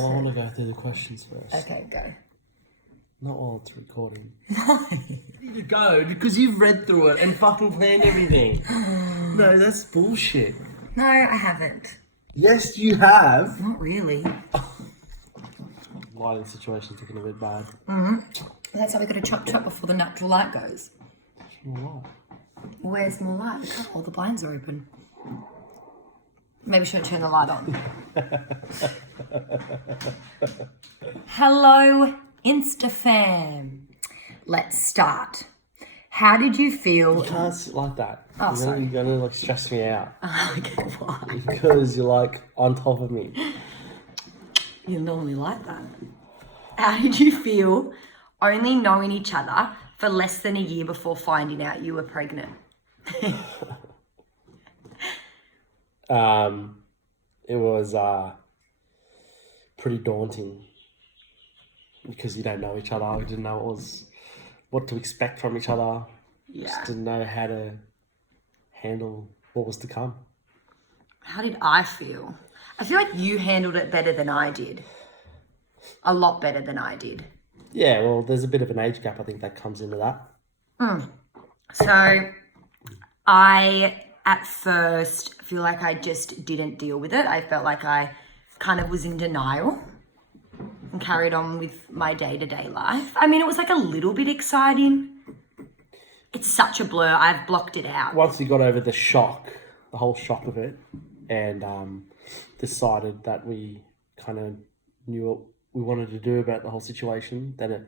I want to go through the questions first. Okay, go. Not while it's recording. You need to go because you've read through it and fucking planned everything. No, that's bullshit. No, I haven't. Yes, you have. Not really. Lighting situation's looking a bit bad. That's how we got to chop before the natural light goes. More light. Where's more light? Look how all the blinds are open. Maybe we shouldn't turn the light on. Hello, InstaFam. Let's start. How did you feel? You can't sit like that. Oh, sorry. You're gonna like stress me out. Okay, why? Because you're like on top of me. You're normally like that. How did you feel only knowing each other for less than a year before finding out you were pregnant? It was pretty daunting because you don't know each other. We didn't know what to expect from each other. Yeah. Just didn't know how to handle what was to come. How did I feel? I feel like you handled it better than I did. A lot better than I did. Yeah, well, there's a bit of an age gap, I think, that comes into that. So I, at first, feel like I just didn't deal with it. I felt like I kind of was in denial and carried on with my day-to-day life. I mean, it was like a little bit exciting. It's such a blur. I've blocked it out. Once we got over the shock, the whole shock of it, and decided that we kind of knew what we wanted to do about the whole situation, then it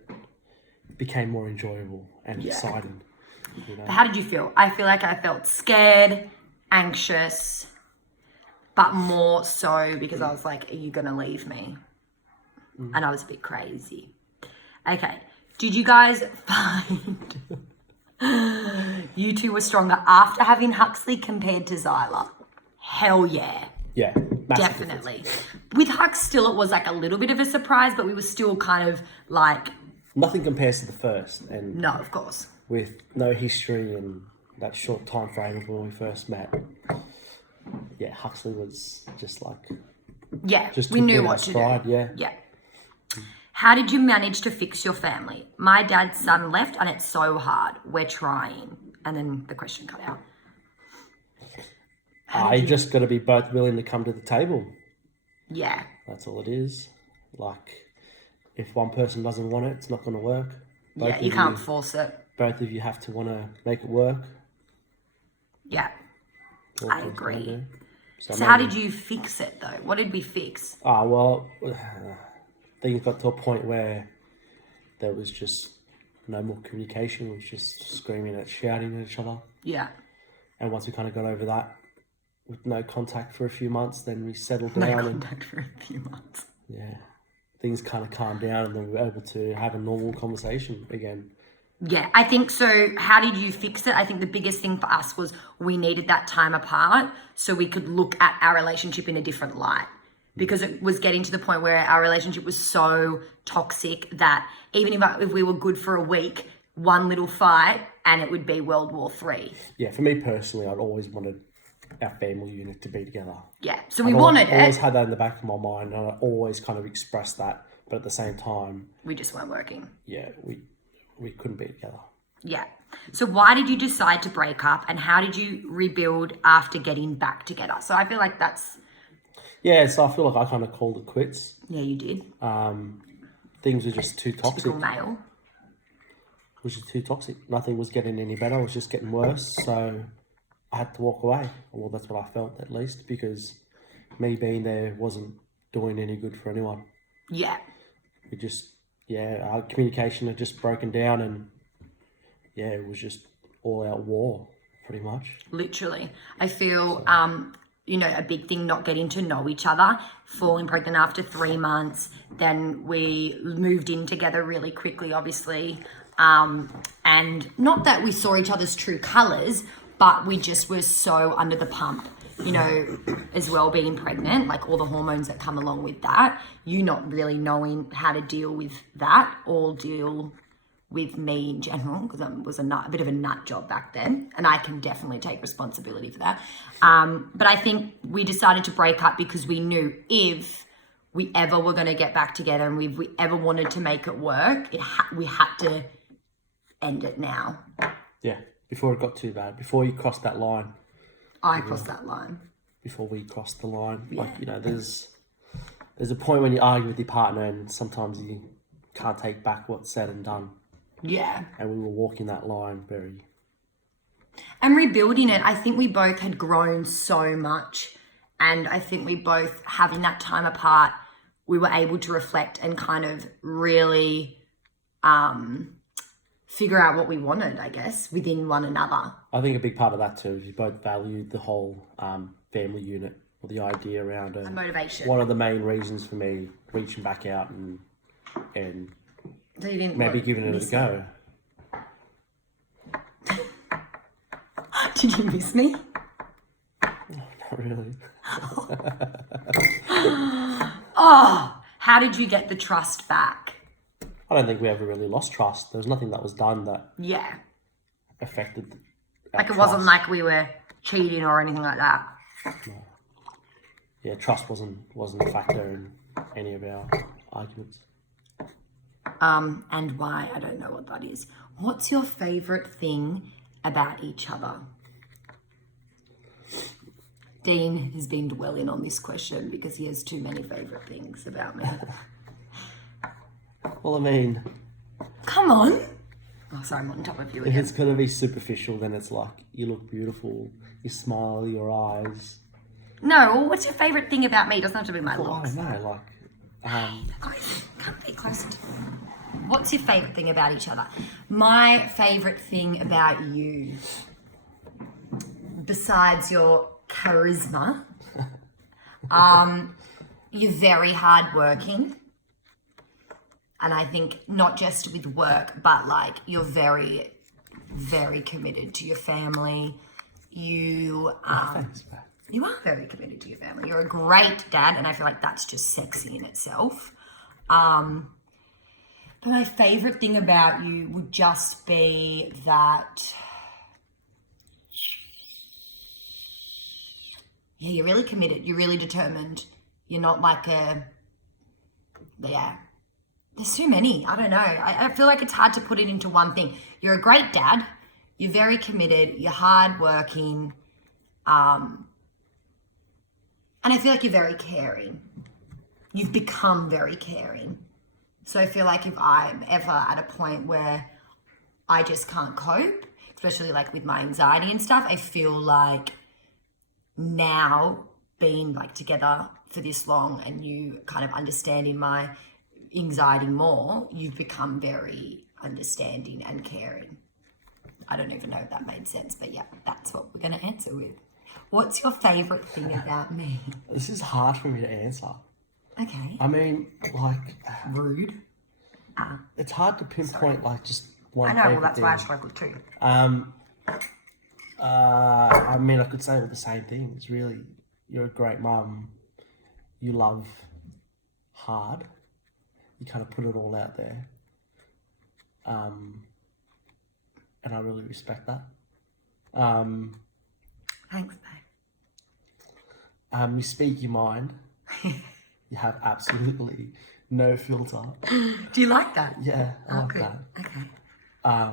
became more enjoyable and exciting. You know? How did you feel? I feel like I felt scared, anxious, but more so because I was like, are you going to leave me? And I was a bit crazy. Okay. Did you guys find you two were stronger after having Huxley compared to Zyla? Hell yeah. Yeah. Definitely. With Hux, still, it was like a little bit of a surprise, but we were still kind of like... Nothing compares to the first. And no, of course. With no history and that short time frame of when we first met. Yeah, Huxley was just like... Yeah, just we knew what to do. Yeah. Yeah. How did you manage to fix your family? My dad's son left and it's so hard. We're trying. And then the question cut out. You just got to be both willing to come to the table. Yeah. That's all it is. Like, if one person doesn't want it, it's not going to work. Yeah, you can't force it. Both of you have to want to make it work. Yeah, I agree. So how did you fix it, though? What did we fix? Well, things got to a point where there was just no more communication. It was just screaming and shouting at each other. Yeah. And once we kind of got over that, with no contact for a few months, then we settled down. No contact for a few months. Yeah. Things kind of calmed down and then we were able to have a normal conversation again. Yeah, I think so. How did you fix it? I think the biggest thing for us was we needed that time apart so we could look at our relationship in a different light. Because it was getting to the point where our relationship was so toxic that even if we were good for a week, one little fight and it would be World War III. Yeah, for me personally, I'd always wanted our family unit to be together. Yeah, so we wanted it. I always had that in the back of my mind and I always kind of expressed that. But at the same time... we just weren't working. Yeah, we couldn't be together. Yeah. So why did you decide to break up and how did you rebuild after getting back together? So I feel like that's... Yeah, so I feel like I kind of called it quits. Yeah, you did. Things were just too toxic. Typical male. It was just too toxic. Nothing was getting any better. It was just getting worse. So I had to walk away. Well, that's what I felt at least because me being there wasn't doing any good for anyone. Yeah. We just... yeah, our communication had just broken down and yeah, it was just all out war pretty much. Literally. I feel, a big thing not getting to know each other, falling pregnant after 3 months, then we moved in together really quickly, obviously. And not that we saw each other's true colours, but we just were so under the pump. As well being pregnant, like all the hormones that come along with that, you not really knowing how to deal with that or deal with me in general, because I was a bit of a nut job back then, and I can definitely take responsibility for that. But I think we decided to break up because we knew if we ever were going to get back together and we ever wanted to make it work, we had to end it now. Yeah, before it got too bad, before you crossed that line. I crossed that line. Before we crossed the line. Yeah. Like, you know, there's a point when you argue with your partner and sometimes you can't take back what's said and done. Yeah. And we were walking that line very... And rebuilding it, I think we both had grown so much. And I think we both, having that time apart, we were able to reflect and kind of really figure out what we wanted, I guess, within one another. I think a big part of that too is you both valued the whole family unit, or the idea around it. And motivation. One of the main reasons for me reaching back out and So you didn't maybe giving it a go. Did you miss me? Not really. Oh, how did you get the trust back? I don't think we ever really lost trust. There was nothing that was done that affected our Like it trust. wasn't like we were cheating or anything like that. No. Yeah, trust wasn't a factor in any of our arguments. And why? I don't know what that is. What's your favourite thing about each other? Dean has been dwelling on this question because he has too many favourite things about me. Well, I mean... Come on. Oh, sorry, I'm on top of you If again. it's going to be superficial, then it's like, you look beautiful, you smile, your eyes. No, well, what's your favourite thing about me? It doesn't have to be my Well, I looks. don't know, like... Guys, come a bit closer to me. What's your favourite thing about each other? My favourite thing about you, besides your charisma, you're very hardworking. And I think not just with work, but like you're very, very committed to your family. You thanks, babe. you are very committed to your family. You're a great dad, and I feel like that's just sexy in itself. But my favourite thing about you would just be that, yeah, you're really committed. You're really determined. You're not like there's too many. I don't know. I feel like it's hard to put it into one thing. You're a great dad. You're very committed. You're hardworking. And I feel like you're very caring. You've become very caring. So I feel like if I'm ever at a point where I just can't cope, especially like with my anxiety and stuff, I feel like now being like together for this long and you kind of understanding my anxiety more, you've become very understanding and caring. I don't even know if that made sense, but yeah, that's what we're going to answer with. What's your favourite thing about me? This is hard for me to answer. Okay. I mean, like... Rude. It's hard to pinpoint, like, just one I know, well, that's thing. why I struggle too. I mean, I could say all the same things, really. You're a great mum. You love hard. You kind of put it all out there. And I really respect that. Thanks, babe. You speak your mind. You have absolutely no filter. Do you like that? Yeah, I love good. that. Okay. I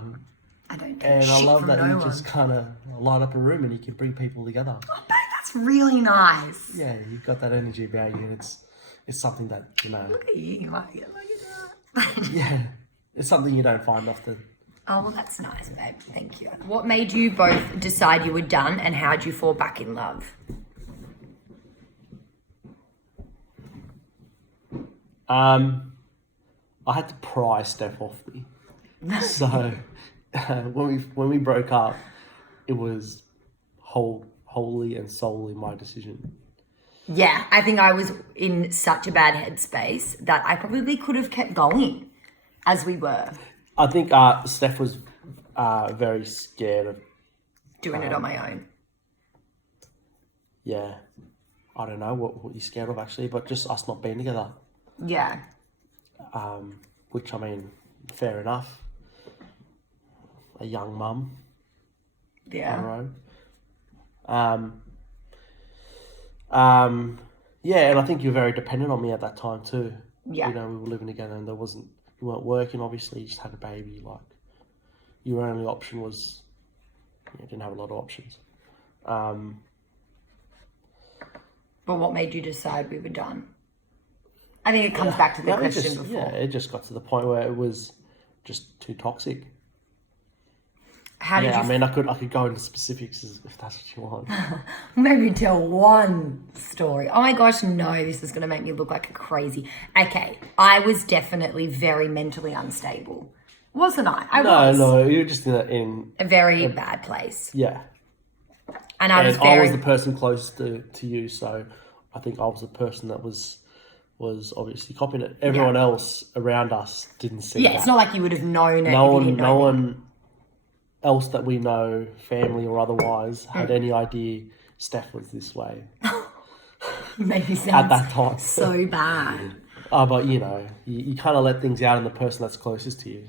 don't get And I shit love from that no you one. just kind of light up a room and you can bring people together. Oh, babe, that's really nice. Yeah, you've got that energy about you, and it's something that, you know... Look at you. Look at that. Yeah, it's something you don't find often. Oh, well, that's nice, babe. Thank you. What made you both decide you were done, and how did you fall back in love? I had to pry Steph off me. So when we broke up, it was wholly and solely my decision. Yeah, I think I was in such a bad headspace that I probably could have kept going as we were. I think Steph was very scared of... Doing it on my own. Yeah, I don't know what you're scared of, actually, but just us not being together. Yeah. Which, I mean, fair enough. A young mum. Yeah. On her own. Yeah, and I think you're very dependent on me at that time too. Yeah. You know, we were living together and you weren't working, obviously, you just had a baby. Like, your only option was, you didn't have a lot of options. But what made you decide we were done? I think it comes back to the question before. Yeah, it just got to the point where it was just too toxic. How did you... I mean, I could go into specifics if that's what you want. Maybe tell one story. Oh my gosh, no, this is going to make me look like a crazy... Okay, I was definitely very mentally unstable. Wasn't I? I was. No, you're just in a very bad place. Yeah. And I was the person closest to you, so I think I was the person that was obviously copying it. Everyone else around us didn't see that. Yeah, it's not like you would have known it. No one else that we know, family or otherwise, had any idea Steph was this way. You made me sound at that time so bad. But you know, you kind of let things out on the person that's closest to you,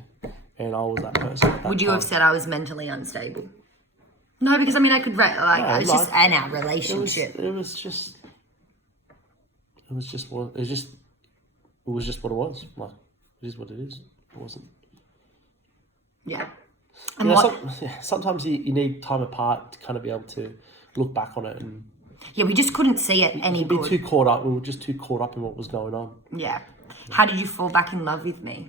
and I was that person. At that Would you time. have said I was mentally unstable? No, because I mean I could it's just in our relationship. It was just what it was. Like, it is what it is. It wasn't. Yeah. And sometimes you need time apart to kind of be able to look back on it, and we just couldn't see it any good. We were just too caught up in what was going on. Yeah. How did you fall back in love with me?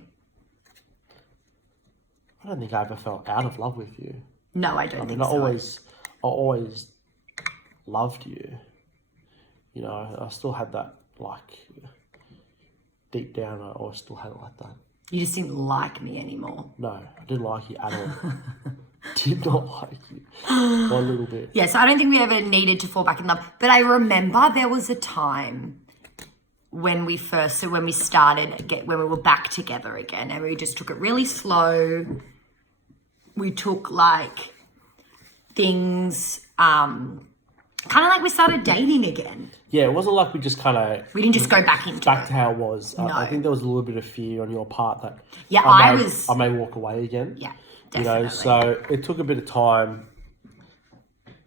I don't think I ever fell out of love with you. No, I don't think so. I always loved you. You know, I still had that, like, deep down, I always still had it like that. You just didn't like me anymore. No, I didn't like you at all. Did not like you. One little bit. Yeah, so I don't think we ever needed to fall back in love. But I remember there was a time when we were back together again, and we just took it really slow. We took, like, things, kind of like we started dating again. Yeah, it wasn't like we just kind of... We didn't just go back into to how it was. No. I think there was a little bit of fear on your part that... Yeah, I may walk away again. Yeah, definitely. You know, so it took a bit of time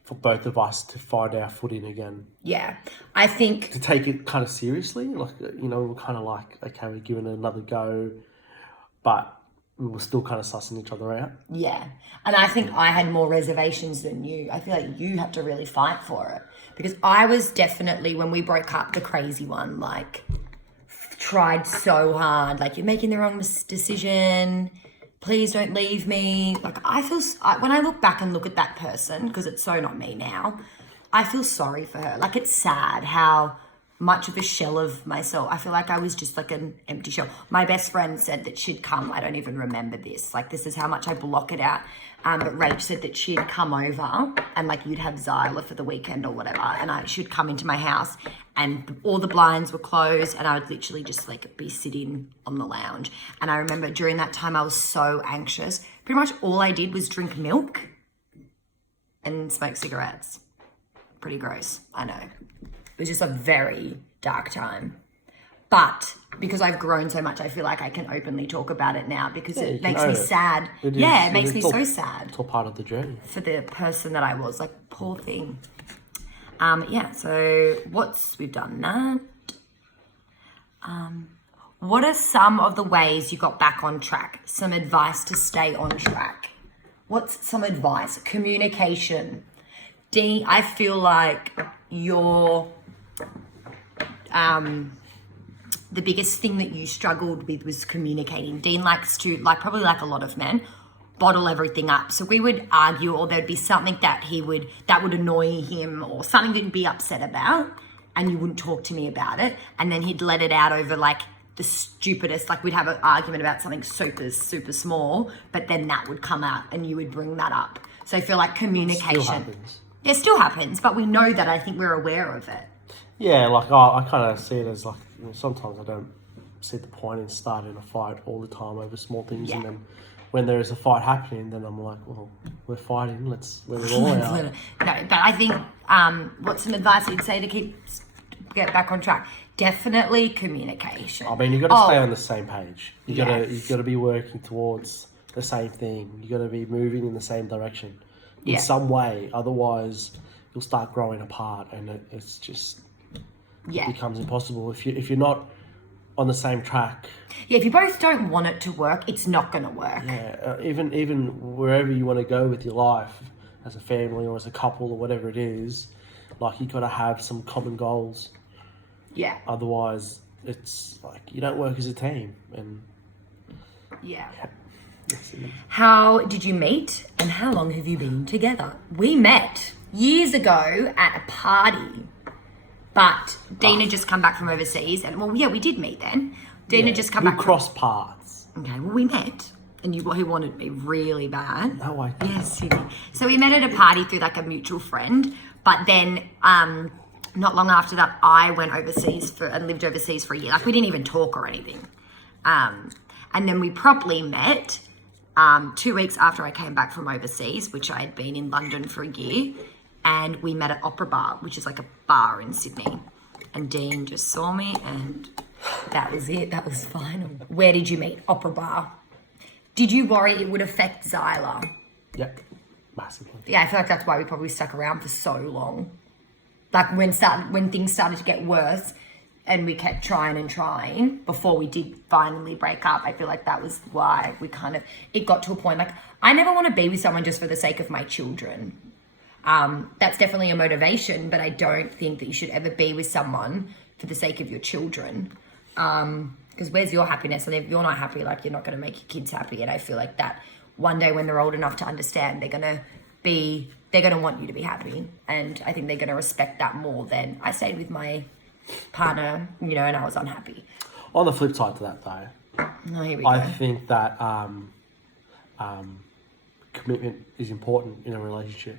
for both of us to find our footing again. Yeah, I think... To take it kind of seriously. Like, you know, we're kind of like, okay, we're giving it another go. But... we were still kind of sussing each other out. Yeah. And I think I had more reservations than you. I feel like you had to really fight for it. Because I was definitely, when we broke up, the crazy one. Like, tried so hard. Like, you're making the wrong decision. Please don't leave me. Like, when I look back and look at that person, because it's so not me now, I feel sorry for her. Like, it's sad how much of a shell of myself. I feel like I was just like an empty shell. My best friend said that she'd come. I don't even remember this. Like, this is how much I block it out. But Rach said that she'd come over and, like, you'd have Zyla for the weekend or whatever, and she'd come into my house and all the blinds were closed and I would literally just, like, be sitting on the lounge. And I remember during that time I was so anxious. Pretty much all I did was drink milk and smoke cigarettes. Pretty gross, I know. It was just a very dark time. But because I've grown so much, I feel like I can openly talk about it now because it makes me sad. It makes me so sad. It's all part of the journey. For the person that I was, like, poor thing. So we've done that. What are some of the ways you got back on track? Some advice to stay on track. What's some advice? Communication. Dee, I feel like you're... the biggest thing that you struggled with was communicating. Dean likes to, like, probably like a lot of men, bottle everything up. So we would argue, or there'd be something that would annoy him, or something that he'd be upset about, and you wouldn't talk to me about it. And then he'd let it out over, like, the stupidest, like, we'd have an argument about something super, super small, but then that would come out and you would bring that up. So I feel like communication. Still happens. It still happens, but we know that. I think we're aware of it. Yeah, like, I kind of see it as, like, you know, sometimes I don't see the point in starting a fight all the time over small things. Yeah. And then when there is a fight happening, then I'm like, well, we're fighting, let's let it all out. No, but I think what's some advice you'd say to get back on track? Definitely communication. I mean, you've got to stay on the same page. You've got to be working towards the same thing. You've got to be moving in the same direction in some way. Otherwise, you'll start growing apart, and it's just... Yeah. it becomes impossible. If you're not on the same track, Yeah, if you both don't want it to work, it's not going to work. even wherever you want to go with your life, as a family or as a couple or whatever it is, like you got to have some common goals. Yeah. Otherwise, it's like you don't work as a team. And Yeah. yes, it is. How did you meet and how long have you been together? We met years ago at a party, but Dean had just come back from overseas and we did meet then. Dean had just come back. We crossed paths. Okay, well we met and he wanted me really bad. No, I didn't. Yes, you did. So we met at a party through like a mutual friend, but then not long after that I went overseas and lived overseas for a year. Like we didn't even talk or anything. And then we properly met 2 weeks after I came back from overseas, which I had been in London for a year, and we met at Opera Bar, which is like a bar in Sydney. And Dean just saw me and that was it. That was final. Where did you meet? Opera Bar. Did you worry it would affect Zyla? Yep, massively. Yeah, I feel like that's why we probably stuck around for so long. Like when things started to get worse and we kept trying before we did finally break up, I feel like that was why it got to a point, like I never want to be with someone just for the sake of my children. That's definitely a motivation, but I don't think that you should ever be with someone for the sake of your children. Because where's your happiness? And if you're not happy, like you're not going to make your kids happy. And I feel like that one day when they're old enough to understand, they're going to want you to be happy. And I think they're going to respect that more than I stayed with my partner, and I was unhappy. On the flip side to that though, Oh, here we I go. think that commitment is important in a relationship.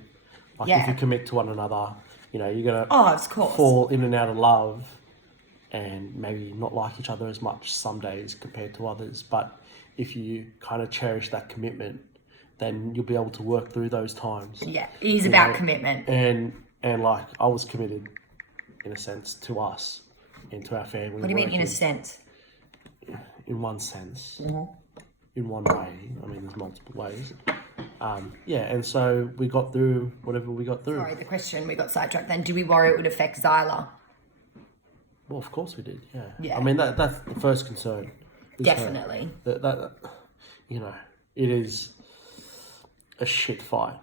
Like if you commit to one another, you're going to of course. fall in and out of love and maybe not like each other as much some days compared to others. But if you kind of cherish that commitment, then you'll be able to work through those times. Yeah, it is about commitment. And like I was committed in a sense to us and to our family. What do you mean in a sense? In one sense. Mm-hmm. In one way. I mean, there's multiple ways. And so we got through whatever we got through. Sorry, the question, we got sidetracked then. Do we worry it would affect Zyla? Well, of course we did, yeah. Yeah. I mean, that's the first concern. Definitely. That it is a shit fight.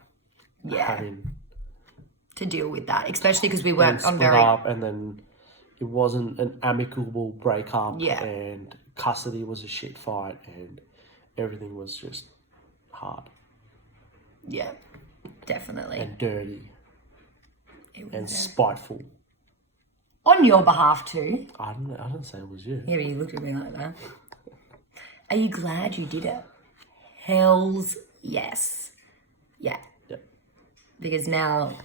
Yeah. Having to deal with that, especially because we weren't on split very... up, and then it wasn't an amicable breakup. Yeah. And custody was a shit fight, and everything was just hard. Yeah, definitely. And dirty. It was And spiteful. on your behalf too. I didn't say it was you. Yeah, but you looked at me like that. Are you glad you did it? Hells yes. Yeah. Yep. Because now...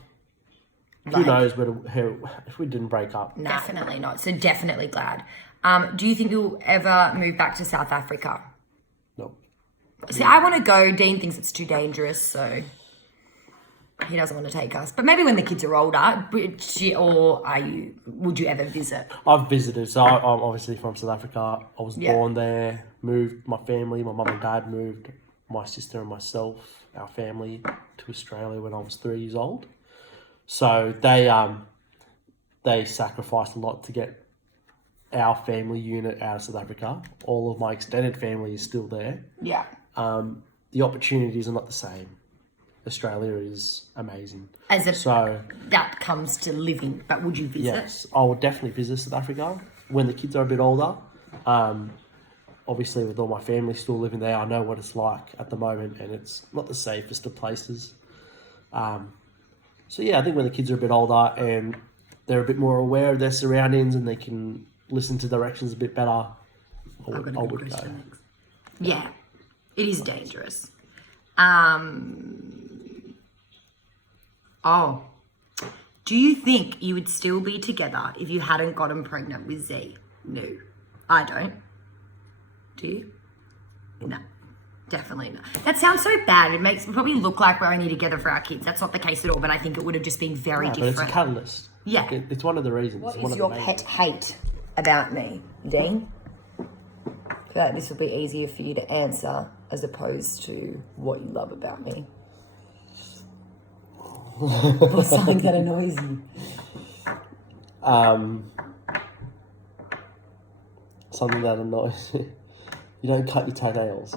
Who knows if we didn't break up. No. Definitely not. So definitely glad. Do you think you'll ever move back to South Africa? No. See, I want to go. Dean thinks it's too dangerous, so he doesn't want to take us. But maybe when the kids are older, would you ever visit? I've visited. So I'm obviously from South Africa. I was born there, moved my family, my mum and dad moved my sister and myself, our family, to Australia when I was 3 years old. So they sacrificed a lot to get our family unit out of South Africa. All of my extended family is still there. Yeah. The opportunities are not the same. Australia is amazing. So that comes to living, but would you visit? Yes, I would definitely visit South Africa when the kids are a bit older. Obviously, with all my family still living there, I know what it's like at the moment, and it's not the safest of places. So yeah, I think when the kids are a bit older and they're a bit more aware of their surroundings and they can listen to directions a bit better, I would go. Yeah, it is dangerous. Do you think you would still be together if you hadn't gotten pregnant with Z? No, I don't. Do you? No, definitely not. That sounds so bad. It makes me probably look like we're only together for our kids. That's not the case at all, but I think it would have just been very different. But it's a catalyst. Yeah. Like it's one of the reasons. What one is of your the main pet hate about me, Dean? I feel like this will be easier for you to answer as opposed to what you love about me. Or something that annoys you. something that annoys you. You don't cut your toenails.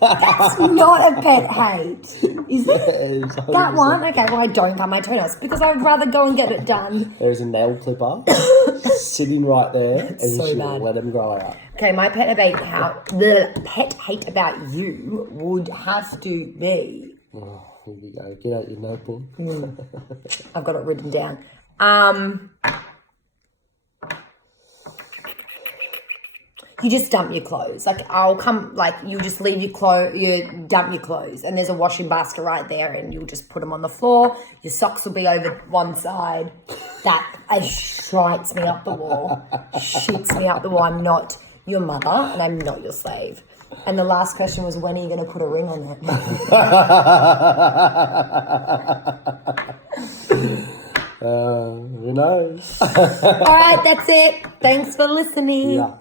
That's not a pet hate, is it? It's That 100%. one? Okay, well, I don't cut my toenails because I would rather go and get it done. There's a nail clipper sitting right there, and you so should bad. let them grow out. Okay, my the pet hate about you would have to be. Oh, here we go. Get out your notebook. I've got it written down. You just dump your clothes. Like I'll come, like you just leave your clothes, you dump your clothes, and there's a washing basket right there, and you'll just put them on the floor. Your socks will be over one side. That strikes me up the wall, shoots me up the wall. I'm not your mother, and I'm not your slave. And the last question was, when are you going to put a ring on it? Who knows? All right, that's it. Thanks for listening. Yeah.